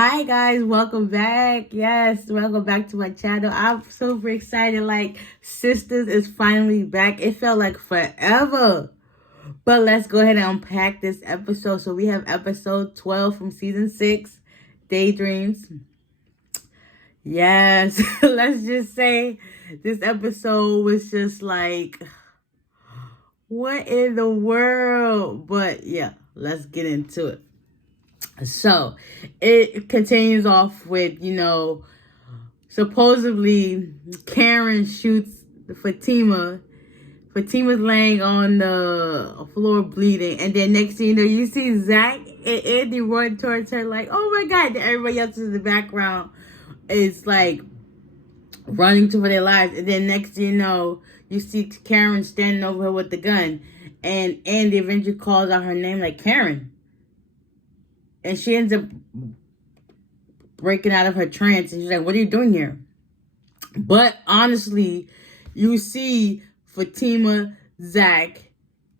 Hi guys, welcome back. Yes, welcome back to my channel. I'm super excited. Like, Sistas is finally back. It felt like forever. But let's go ahead and unpack this episode. So we have episode 12 from season 6, Daydreams. Yes, let's just say this episode was just like, what in the world? But yeah, let's get into it. So it continues off with, supposedly Karen shoots Fatima. Fatima's laying on the floor bleeding. And then next thing you know, you see Zach and Andy run towards her like, oh my God. And everybody else in the background is like running for their lives. And then next thing you know, you see Karen standing over her with the gun. And Andy eventually calls out her name like, Karen. And she ends up breaking out of her trance. And she's like, what are you doing here? But honestly, you see Fatima, Zach,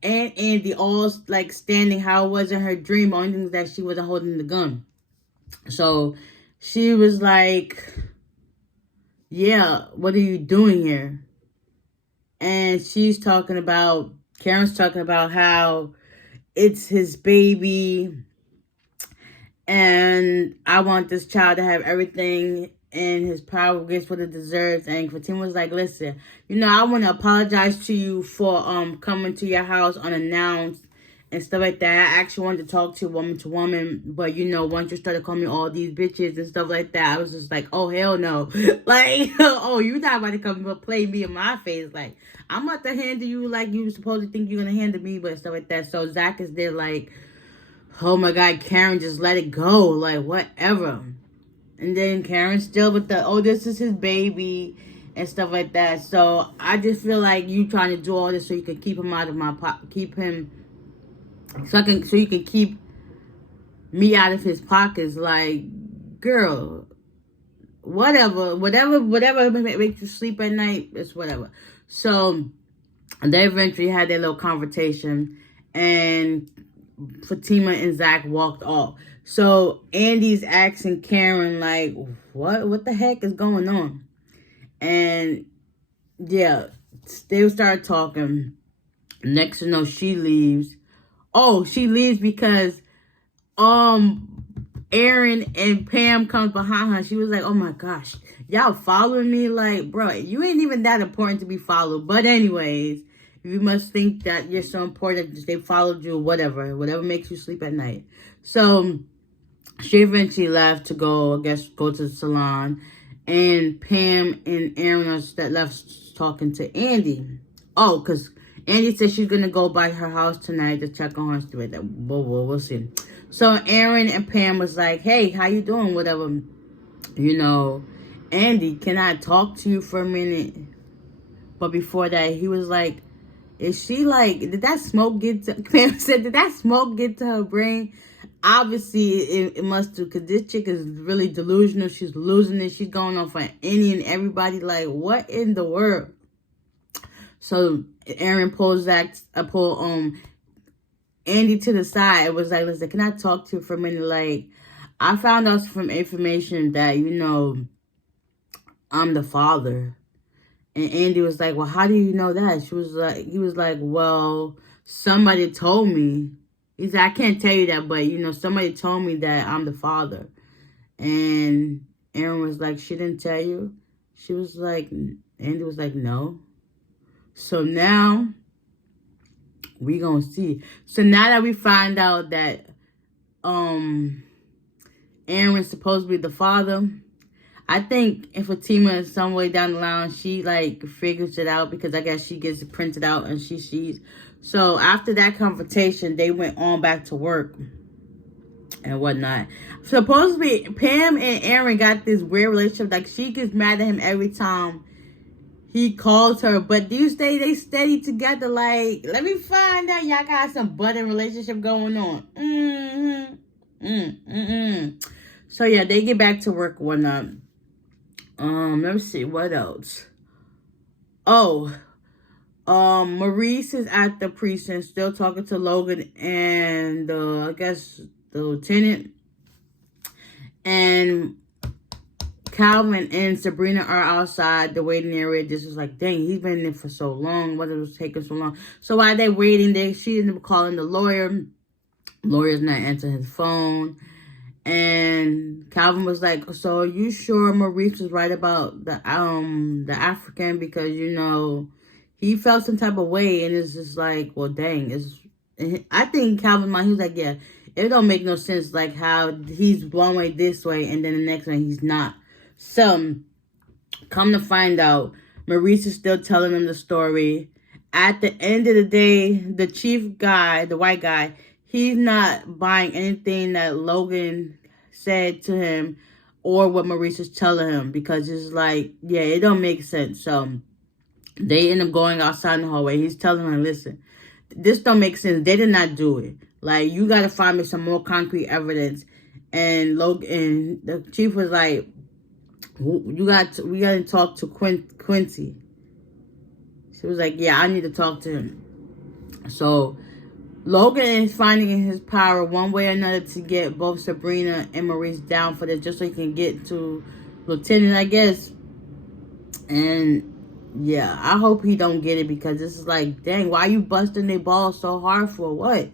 and Andy all like standing how it was in her dream. Only thing is that she wasn't holding the gun. So she was like, yeah, what are you doing here? And Karen's talking about how it's his baby. And I want this child to have everything in his power, gets what it deserves. And Fatima was like, listen, I want to apologize to you for coming to your house unannounced and stuff like that. I actually wanted to talk to woman, but once you started calling me all these bitches and stuff like that, I was just like, oh, hell no. Like, oh, you not about to come and play me in my face. Like, I'm about to handle you like you supposed to think you're going to handle me, but stuff like that. So Zach is there like, oh my God, Karen, just let it go. Like, whatever. And then Karen still with this is his baby and stuff like that. So I just feel like you trying to do all this so you can keep him out of my keep him, so you can keep me out of his pockets. Like, girl, whatever makes you sleep at night, it's whatever. So they eventually had their little conversation, and Fatima and Zach walked off. So Andy's asking Karen, like, what the heck is going on? And yeah, they started talking. Next to know, she leaves. Oh, she leaves because Aaron and Pam comes behind her. She was like, oh my gosh, y'all following me? Like, bro, you ain't even that important to be followed. But anyways, you must think that you're so important that they followed you, whatever makes you sleep at night. So she eventually left to go to the salon. And Pam and Aaron are left talking to Andy. Oh, because Andy said she's going to go by her house tonight to check on her story. We'll see. So Aaron and Pam was like, hey, how you doing? Whatever. Andy, can I talk to you for a minute? But before that, he was like, is she like, did that smoke get to, Pam said, did that smoke get to her brain? Obviously, it must do, because this chick is really delusional. She's losing it. She's going on for any and everybody. Like, what in the world? So Aaron pulls Andy to the side. It was like, listen, can I talk to you for a minute? Like, I found out from information that, I'm the father. And Andy was like, well, how do you know that? He was like, well, somebody told me. He said, I can't tell you that, but, somebody told me that I'm the father. And Aaron was like, she didn't tell you? Andy was like, no. So now, we gonna see. So now that we find out that Aaron's supposed to be the father, I think if Fatima is some way down the line, she like figures it out, because I guess she gets it printed out and she sees. So after that confrontation, they went on back to work and whatnot. Supposedly, Pam and Aaron got this weird relationship. Like, she gets mad at him every time he calls her. But they steady together. Like, let me find out y'all got some budding relationship going on. So yeah, they get back to work one night. Let me see, what else? Oh, Maurice is at the precinct still talking to Logan and I guess the lieutenant. And Calvin and Sabrina are outside the waiting area. Just was like, dang, he's been in there for so long. What was taking so long? So while they're waiting, she ended up calling the lawyer. Lawyer's not answering his phone. And Calvin was like, so are you sure Maurice was right about the African? Because, you know, he felt some type of way. And it's just like, well, dang. I think Calvin mind, he was like, yeah, it don't make no sense, like how he's blown away this way and then the next one he's not. So, come to find out, Maurice is still telling him the story. At the end of the day, the chief guy, the white guy, he's not buying anything that Logan said to him or what Maurice is telling him, because it's like, yeah, it don't make sense. So, they end up going outside in the hallway. He's telling her, listen, this don't make sense. They did not do it. Like, you got to find me some more concrete evidence. And Logan, the chief was like, we got to talk to Quincy. She was like, yeah, I need to talk to him. So Logan is finding in his power one way or another to get both Sabrina and Maurice down for this, just so he can get to Lieutenant, I guess. And yeah, I hope he don't get it, because this is like, dang, why you busting their balls so hard for? What?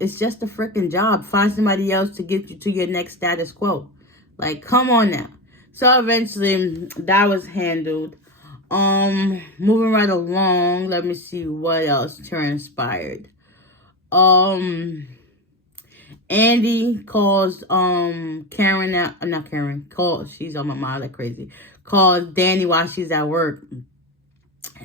It's just a freaking job. Find somebody else to get you to your next status quo. Like, come on now. So eventually that was handled. Moving right along, let me see what else transpired. Andy calls Karen out, not Karen, she's on my mind like crazy. Calls Danny while she's at work.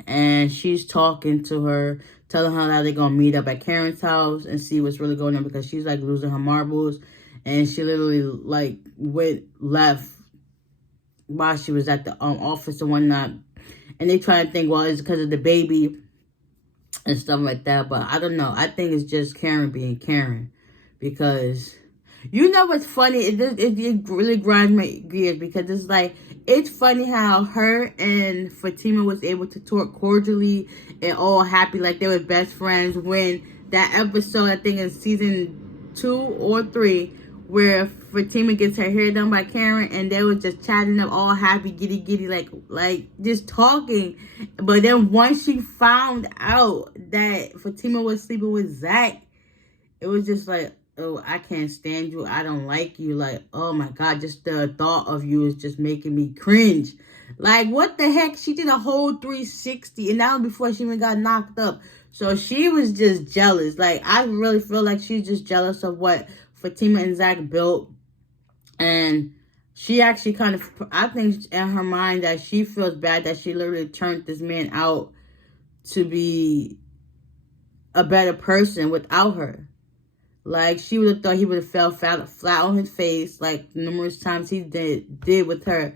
And she's talking to her, telling her how they're gonna meet up at Karen's house and see what's really going on, because she's like losing her marbles. And she literally like left while she was at the office and whatnot. And they try to think, well, it's because of the baby and stuff like that. But I don't know. I think it's just Karen being Karen. Because, you know what's funny? It really grinds my gears, because it's like, it's funny how her and Fatima was able to talk cordially and all happy, like they were best friends, when that episode, I think in season 2 or 3, where Fatima gets her hair done by Karen, and they were just chatting up all happy, giddy, like just talking. But then once she found out that Fatima was sleeping with Zach, it was just like, oh, I can't stand you. I don't like you. Like, oh my God, just the thought of you is just making me cringe. Like, what the heck? She did a whole 360, and that was before she even got knocked up. So she was just jealous. Like, I really feel like she's just jealous of what Fatima and Zach built. And she actually kind of, I think in her mind that she feels bad that she literally turned this man out to be a better person without her. Like, she would have thought he would have fell flat on his face, like numerous times he did with her.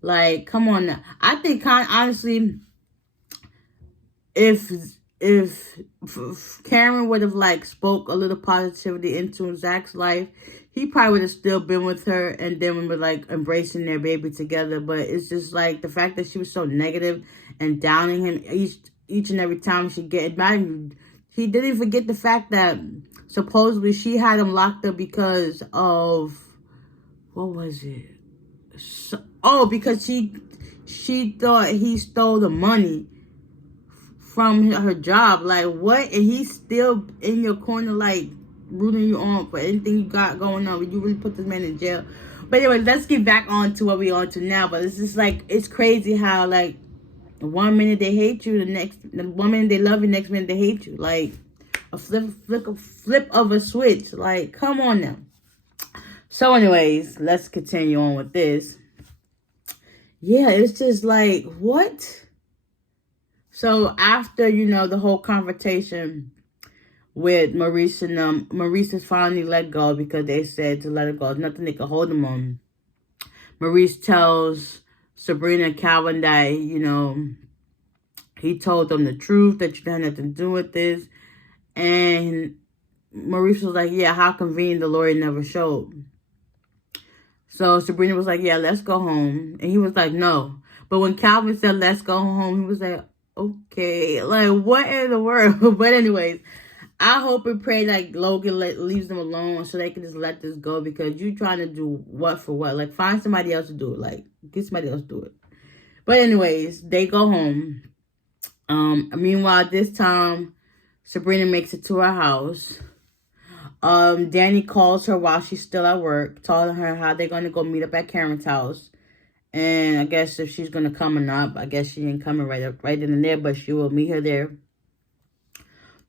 Like, come on now. I think, honestly, if Karen would have, like, spoke a little positivity into Zach's life, he probably would have still been with her, and then we were, like, embracing their baby together. But it's just, like, the fact that she was so negative and downing him each and every time she get mad. He didn't forget the fact that supposedly she had him locked up because of, what was it? Because she thought he stole the money from her job. Like, what? And he's still in your corner, like, rooting you on for anything you got going on. But you really put this man in jail. But anyway, let's get back on to what we're on to now. But it's just like, it's crazy how, like, one minute they hate you, the 1 minute they love you, next minute they hate you. Like, a flip of a switch. Like, come on now. So anyways, let's continue on with this. Yeah, it's just like, what? So after, you know, the whole confrontation with Maurice and Maurice is finally let go because they said to let her go. There's nothing they could hold him on. Maurice tells Sabrina and Calvin that, you know, he told them the truth, that you had nothing to do with this. And Maurice was like, yeah, how convenient, the lawyer never showed. So Sabrina was like, yeah, let's go home. And he was like, no. But when Calvin said, let's go home, he was like, okay. Like, what in the world? But anyways, I hope and pray like Logan leaves them alone so they can just let this go, because you trying to do what for what? Like, find somebody else to do it. Like, get somebody else to do it. But anyways, they go home. Meanwhile, this time, Sabrina makes it to her house. Danny calls her while she's still at work, telling her how they're going to go meet up at Karen's house. And I guess if she's going to come or not, I guess she ain't coming right in and there, but she will meet her there.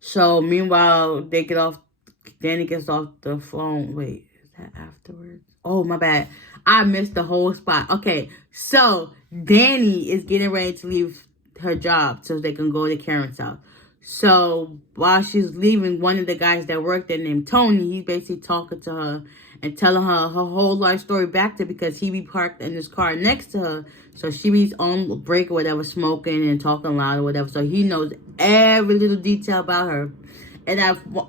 So, meanwhile, Danny gets off the phone. Wait, is that afterwards? Oh, my bad. I missed the whole spot. Okay, so Danny is getting ready to leave her job so they can go to Karen's house. So while she's leaving, one of the guys that worked there named Tony, he's basically talking to her and telling her whole life story back to, because he be parked in this car next to her. So she be on break or whatever, smoking and talking loud or whatever. So he knows every little detail about her. And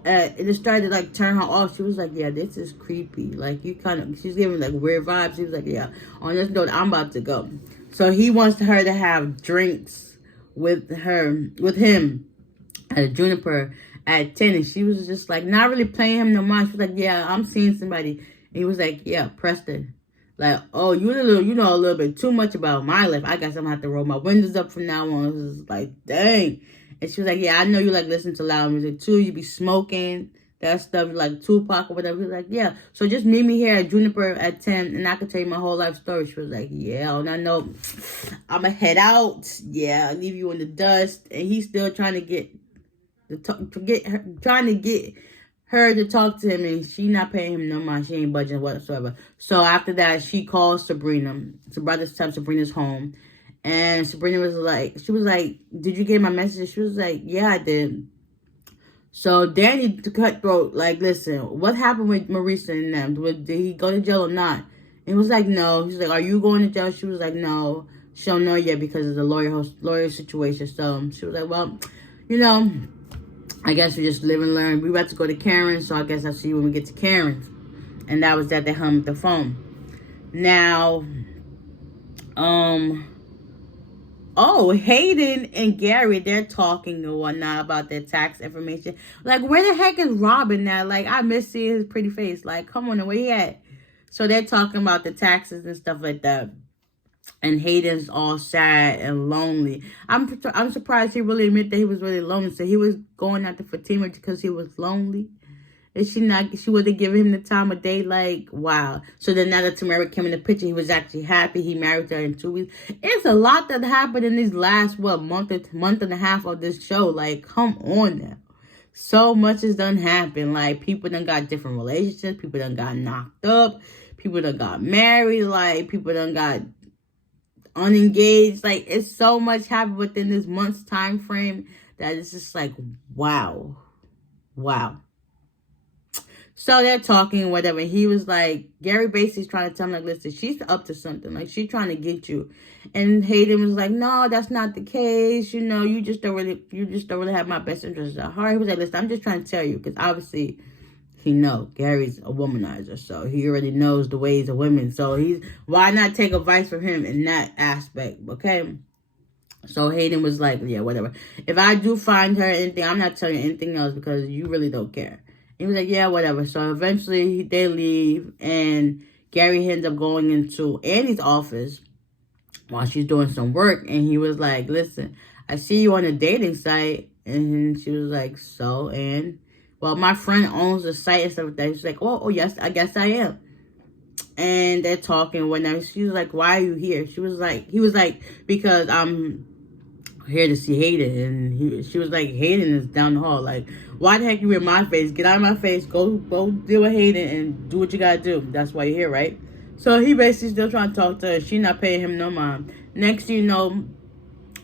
it started to like turn her off. She was like, yeah, this is creepy. Like, she's giving like weird vibes. She was like, yeah, on this note, I'm about to go. So he wants her to have drinks with him at a Juniper at 10, and she was just like not really playing him no mind. She was like, yeah, I'm seeing somebody. And he was like, yeah, Preston. Like, oh, you know a little bit too much about my life. I guess I'm gonna have to roll my windows up from now on. It was like, dang. And she was like, yeah, I know you like listen to loud music too. You be smoking that stuff, like Tupac or whatever. He was like, yeah. So just meet me here at Juniper at 10, and I can tell you my whole life story. She was like, yeah, on that note, I'ma head out. Yeah, I'll leave you in the dust. And he's still trying to get her to talk to him, and she not paying him no mind. She ain't budging whatsoever. So after that, she calls Sabrina. So by this time, Sabrina's home, and Sabrina was like, did you get my message? She was like, yeah, I did. So Danny cutthroat, like, listen, what happened with Marisa and them? Did he go to jail or not? And he was like, no. He's like, are you going to jail? She was like, no. She don't know yet because of the lawyer situation. So she was like, well, I guess we just live and learn. We about to go to Karen, so I guess I'll see you when we get to Karen's. And that was that. They hung up the phone. Now, Hayden and Gary, they're talking and whatnot about their tax information. Like, where the heck is Robin now? Like, I miss seeing his pretty face. Like, come on, where he at? So they're talking about the taxes and stuff like that. And Hayden's all sad and lonely. I'm surprised he really admitted that he was really lonely. So he was going after Fatima because he was lonely. And she wouldn't give him the time of day. Like, wow. So then now that Tamara came in the picture, he was actually happy. He married her in 2 weeks. It's a lot that happened in these last, month and a half of this show. Like, come on now. So much has done happened. Like, people done got different relationships. People done got knocked up. People done got married. Like, people done got unengaged. Like, it's so much happened within this month's time frame that it's just like, wow. So they're talking, whatever. He was like, Gary basically trying to tell him, like, listen, she's up to something. Like, she's trying to get you. And Hayden was like, no, that's not the case. You just don't really have my best interests at heart. He was like, listen, I'm just trying to tell you, because obviously Gary's a womanizer, so he already knows the ways of women. So why not take advice from him in that aspect, okay? So Hayden was like, yeah, whatever. If I do find her anything, I'm not telling you anything else because you really don't care. He was like, yeah, whatever. So eventually they leave, and Gary ends up going into Annie's office while she's doing some work, and he was like, listen, I see you on a dating site. And she was like, so, and well, my friend owns the site and stuff like that. She's like, oh, yes, I guess I am. And they're talking whatnot. She was like, why are you here? He was like, because I'm here to see Hayden. And she was like, Hayden is down the hall. Like, why the heck you in my face? Get out of my face. Go deal with Hayden and do what you gotta do. That's why you're here, right? So he basically still trying to talk to her. She not paying him no mind. Next thing you know,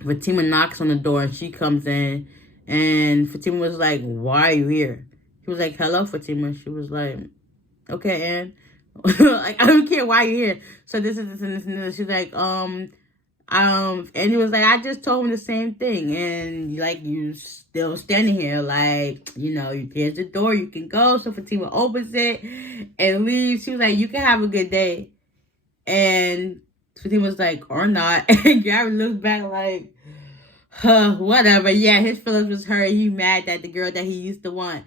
Fatima knocks on the door and she comes in. And Fatima was like, why are you here? He was like, hello, Fatima. She was like, okay, Ann. Like, I don't care why you're here. So this and this. She's like, and he was like, I just told him the same thing. And like, you still standing here, like, here's the door, you can go. So Fatima opens it and leaves. She was like, you can have a good day. And Fatima was like, or not. And Gary looks back like, Whatever. Yeah, his feelings was hurt. He mad that the girl that he used to want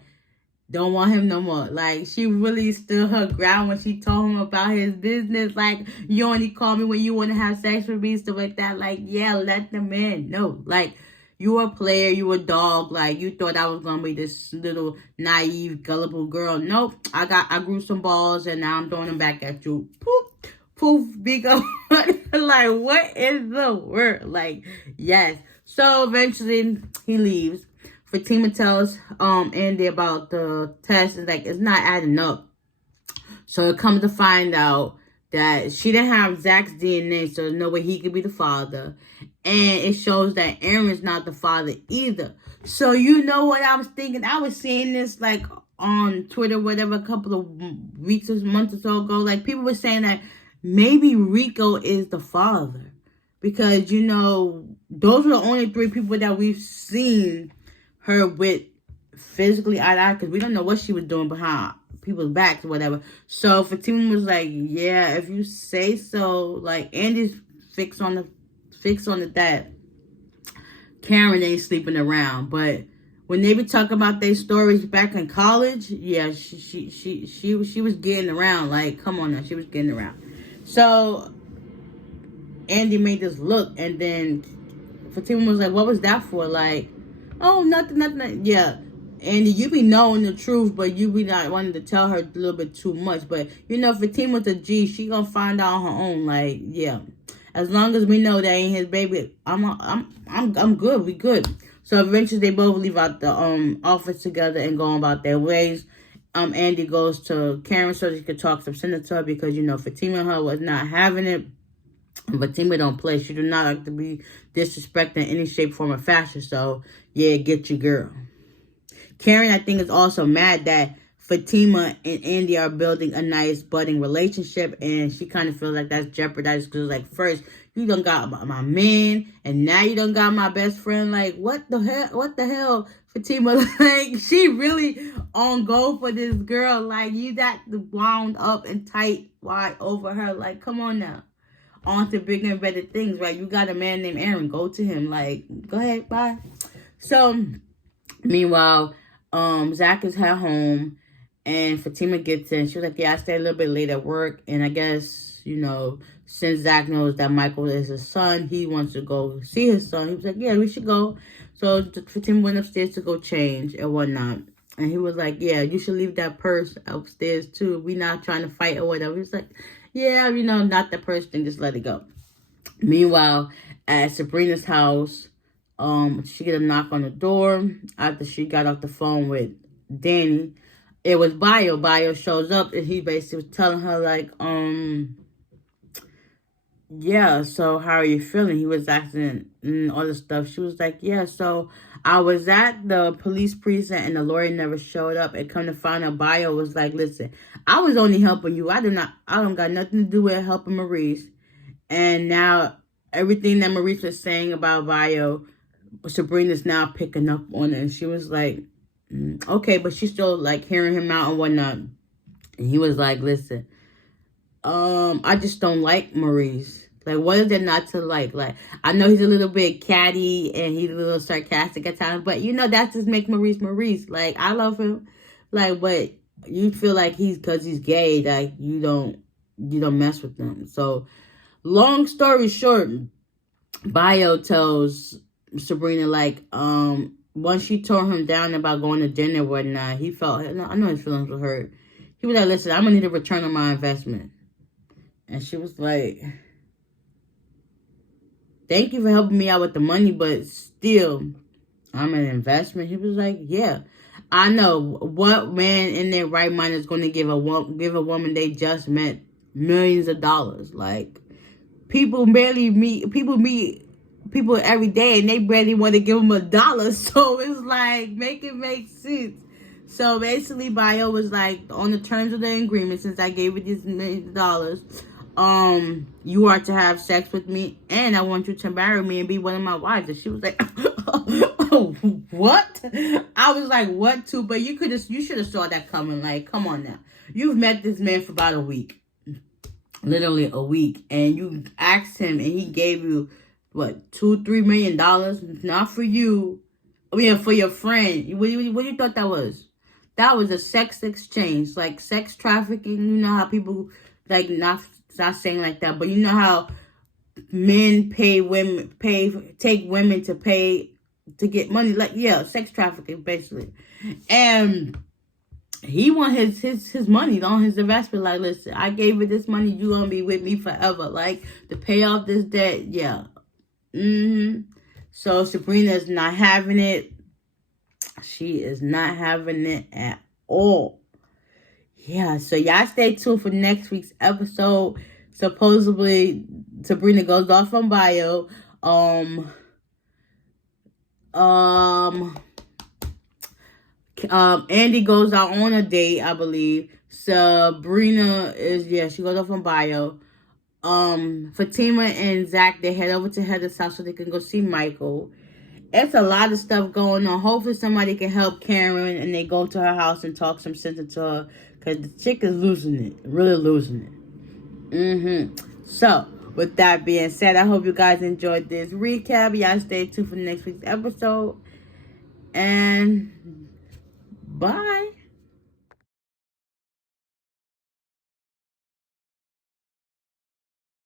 don't want him no more. Like, she really stood her ground when she told him about his business. Like, you only call me when you want to have sex with me, stuff like that. Like, yeah, let the man know. Like, you a player, you a dog. Like, you thought I was gonna be this little naive, gullible girl. Nope. I grew some balls and now I'm throwing them back at you. Poof, poof, big up. Like, what is the word? Like, yes. So eventually he leaves. Fatima tells Andy about the test, and like, it's not adding up. So it comes to find out that she didn't have Zach's DNA, so there's no way he could be the father. And it shows that Aaron's not the father either. So you know what I was thinking? I was seeing this like on Twitter, whatever, a couple of weeks or months or so ago. Like, people were saying that maybe Rico is the father. Because, you know, those were the only three people that we've seen her with physically eye to eye, because we don't know what she was doing behind people's backs or whatever. So Fatima was like, yeah, if you say so. Like, Andy's fixed on it that Karen ain't sleeping around. But when they be talking about their stories back in college, yeah, she was getting around. Like, come on now, she was getting around. So Andy made this look, and then Fatima was like, what was that for? Like, oh, nothing. Yeah. And you be knowing the truth, but you be not wanting to tell her a little bit too much. But, you know, Fatima's a G. She gonna find out on her own. Like, yeah. As long as we know that ain't his baby, I'm good. We good. So eventually they both leave out the office together and go about their ways. Andy goes to Karen so she could talk some sense to her, because, you know, Fatima and her was not having it. Fatima don't play. She do not like to be disrespected in any shape, form, or fashion. So, yeah, get your girl. Karen, I think, is also mad that Fatima and Andy are building a nice budding relationship, and she kind of feels like that's jeopardized, because, like, first you done got my man, and now you done got my best friend. Like, what the hell, Fatima? Like, she really on go for this girl. Like, you got wound up and tight wide over her. Like, come on now. On to bigger and better things, right? You got a man named Aaron. Go to him. Like, go ahead, bye. So, meanwhile, Zach is at home, and Fatima gets in. She was like, yeah, I stayed a little bit late at work, and I guess, you know, since Zach knows that Michael is his son, he wants to go see his son. He was like, yeah, we should go. So Fatima went upstairs to go change and whatnot. And he was like, yeah, you should leave that purse upstairs too. We not trying to fight or whatever. He was like, yeah, you know, not the purse thing, just let it go. Meanwhile, at Sabrina's house, she get a knock on the door after she got off the phone with Danny. It was Bio. Bio shows up, and he basically was telling her, like, yeah, so how are you feeling? He was asking all this stuff. She was like, yeah, so I was at the police precinct and the lawyer never showed up. And come to find out, Bio was like, listen, I was only helping you. I don't got nothing to do with helping Maurice. And now everything that Maurice was saying about Bio, Sabrina's now picking up on it. And she was like, okay, but she's still like hearing him out and whatnot. And he was like, listen, I just don't like Maurice. Like, what is there not to like? Like, I know he's a little bit catty and he's a little sarcastic at times, but you know, that just makes Maurice Maurice. Like, I love him. Like, but you feel like because he's gay, like you don't mess with him. So, long story short, Bio tells Sabrina, like, once she told him down about going to dinner and whatnot, he felt, I know his feelings were hurt. He was like, listen, I'm gonna need a return on my investment. And she was like, thank you for helping me out with the money, but still, I'm an investment. He was like, yeah. I know. What man in their right mind is going to give a woman they just met millions of dollars? Like, people meet people every day, and they barely want to give them $1. So it's like, make it make sense. So basically, Bio was like, on the terms of the agreement, since I gave you these millions of dollars, you are to have sex with me, and I want you to marry me and be one of my wives. And she was like, what? I was like, what too? But you should have saw that coming. Like, come on now. You've met this man for about a week. Literally a week. And you asked him, and he gave you what, $2-3 million? Not for you. I mean, for your friend. What you thought that was? That was a sex exchange, like sex trafficking. You know how people, like, not saying like that, but you know how men take women to get money, like, yeah, sex trafficking basically. And he want his money on his investment. Like, listen, I gave you this money, you gonna be with me forever, like, to pay off this debt. Yeah. So Sabrina is not having it. She is not having it at all. Yeah, so y'all stay tuned for next week's episode. Supposedly Sabrina goes off on bio. Andy goes out on a date, I believe. Sabrina she goes off on bio. Fatima and Zach, they head over to Heather's house so they can go see Michael. It's a lot of stuff going on. Hopefully somebody can help Karen and they go to her house and talk some sense into her, because the chick is losing it. Really losing it. So, with that being said, I hope you guys enjoyed this recap. Y'all stay tuned for next week's episode. And bye.